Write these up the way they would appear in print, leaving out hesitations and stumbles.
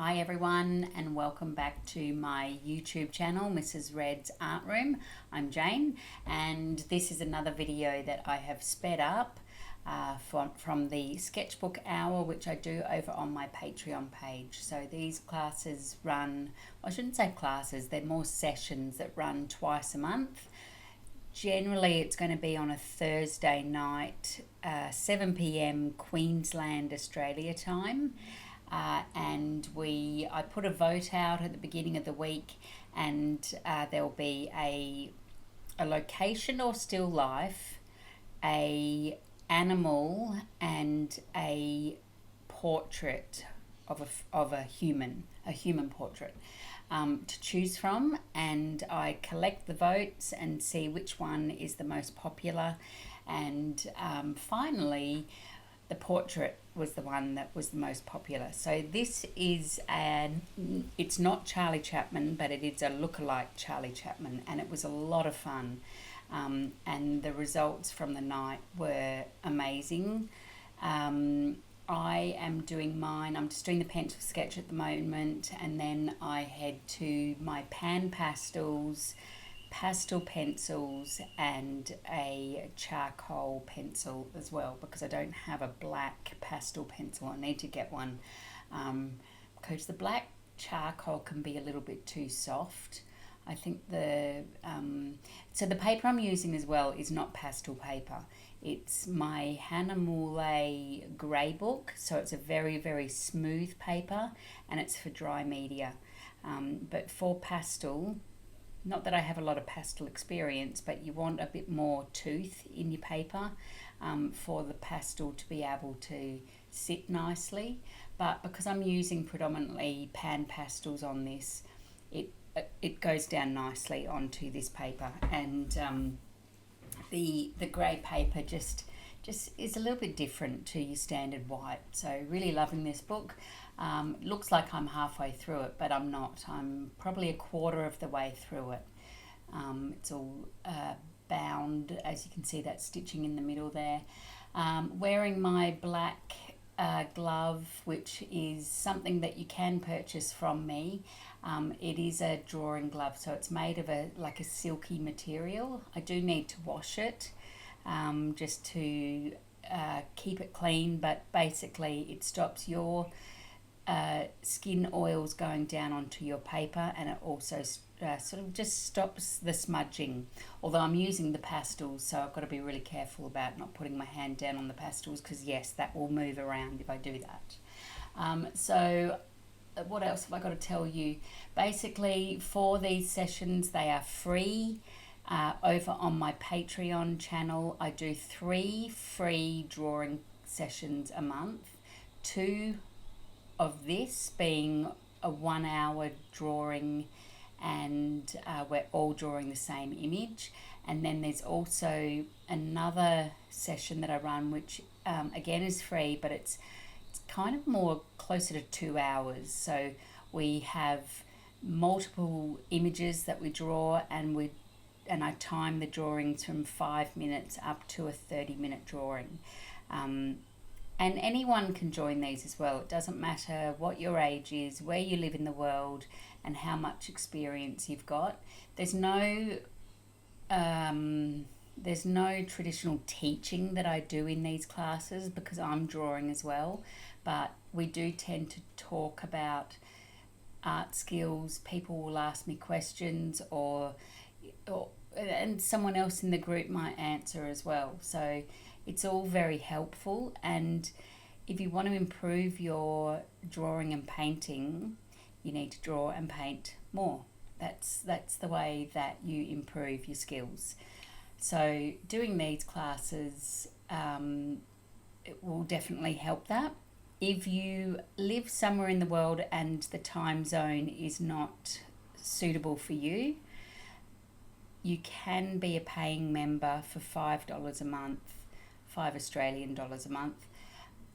Hi everyone, and welcome back to my YouTube channel, Mrs. Red's Art Room. I'm Jane, and this is another video that I have sped up from the Sketchbook hour, which I do over on my Patreon page. So these classes run, I shouldn't say classes, they're more sessions that run twice a month. Generally, it's going to be on a Thursday night, 7 p.m. Queensland, Australia time. I put a vote out at the beginning of the week, and there'll be a location or still life, a animal, and a portrait of a human portrait to choose from, and I collect the votes and see which one is the most popular, and finally the portrait was the one that was the most popular. So this is it's not Charlie Chaplin, but it is a lookalike Charlie Chaplin, and it was a lot of fun. And the results from the night were amazing. I am doing mine. I'm just doing the pencil sketch at the moment, and then I head to my PanPastels, pastel pencils, and a charcoal pencil as well, because I don't have a black pastel pencil. I need to get one because the black charcoal can be a little bit too soft. I think so the paper I'm using as well is not pastel paper. It's my Hannah Moulay grey book, so it's a very, very smooth paper, and it's for dry media. But for pastel, not that I have a lot of pastel experience, but you want a bit more tooth in your paper for the pastel to be able to sit nicely. But because I'm using predominantly PanPastels on this, it goes down nicely onto this paper, and the grey paper just is a little bit different to your standard white. So really loving this book. It looks like I'm halfway through it, but I'm not. I'm probably a quarter of the way through it. It's all bound, as you can see that stitching in the middle there. Wearing my black glove, which is something that you can purchase from me. It is a drawing glove, so it's made of a silky material. I do need to wash it just to keep it clean, but basically it stops your skin oils going down onto your paper, and it also sort of just stops the smudging. Although I'm using the pastels, so I've got to be really careful about not putting my hand down on the pastels, because yes, that will move around if I do that. So what else have I got to tell you? Basically, for these sessions, they are free. Over on my Patreon channel, I do 3 free drawing sessions a month. 2 of this being a 1-hour drawing, and we're all drawing the same image. And then there's also another session that I run, which again is free, but it's kind of more closer to 2 hours. So we have multiple images that we draw, and I time the drawings from 5 minutes up to a 30-minute drawing. And anyone can join these as well. It doesn't matter what your age is, where you live in the world, and how much experience you've got. There's no traditional teaching that I do in these classes, because I'm drawing as well. But we do tend to talk about art skills. People will ask me questions, and someone else in the group might answer as well. So it's all very helpful, and if you want to improve your drawing and painting, you need to draw and paint more. That's the way that you improve your skills. So doing these classes, it will definitely help that. If you live somewhere in the world and the time zone is not suitable for you, you can be a paying member for $5 a month, $5 Australian dollars a month,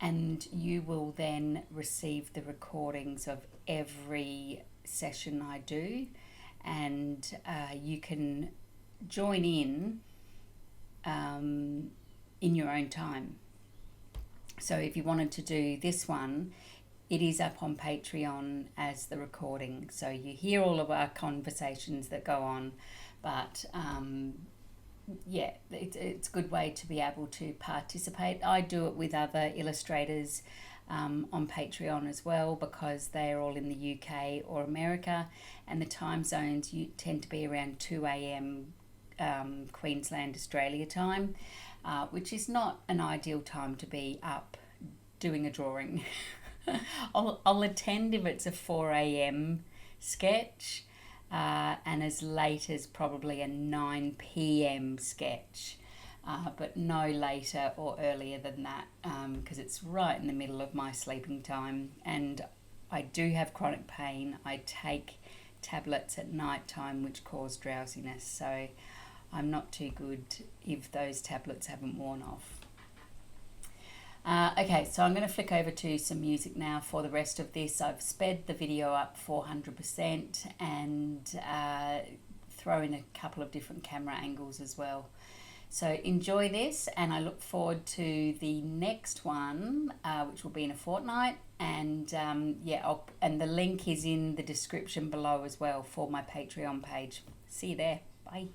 and you will then receive the recordings of every session I do, and you can join in your own time. So if you wanted to do this one, it is up on Patreon as the recording. So you hear all of our conversations that go on, but yeah, it's a good way to be able to participate. I do it with other illustrators on Patreon as well, because they're all in the UK or America, and the time zones tend to be around 2 a.m. Queensland, Australia time, which is not an ideal time to be up doing a drawing. I'll attend if it's a 4 a.m. sketch, and as late as probably a 9 p.m. sketch, but no later or earlier than that, because it's right in the middle of my sleeping time, and I do have chronic pain. I take tablets at night time which cause drowsiness, so I'm not too good if those tablets haven't worn off. Okay, so I'm going to flick over to some music now for the rest of this. I've sped the video up 400% and throw in a couple of different camera angles as well. So enjoy this, and I look forward to the next one, which will be in a fortnight. And and the link is in the description below as well for my Patreon page. See you there. Bye.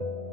you.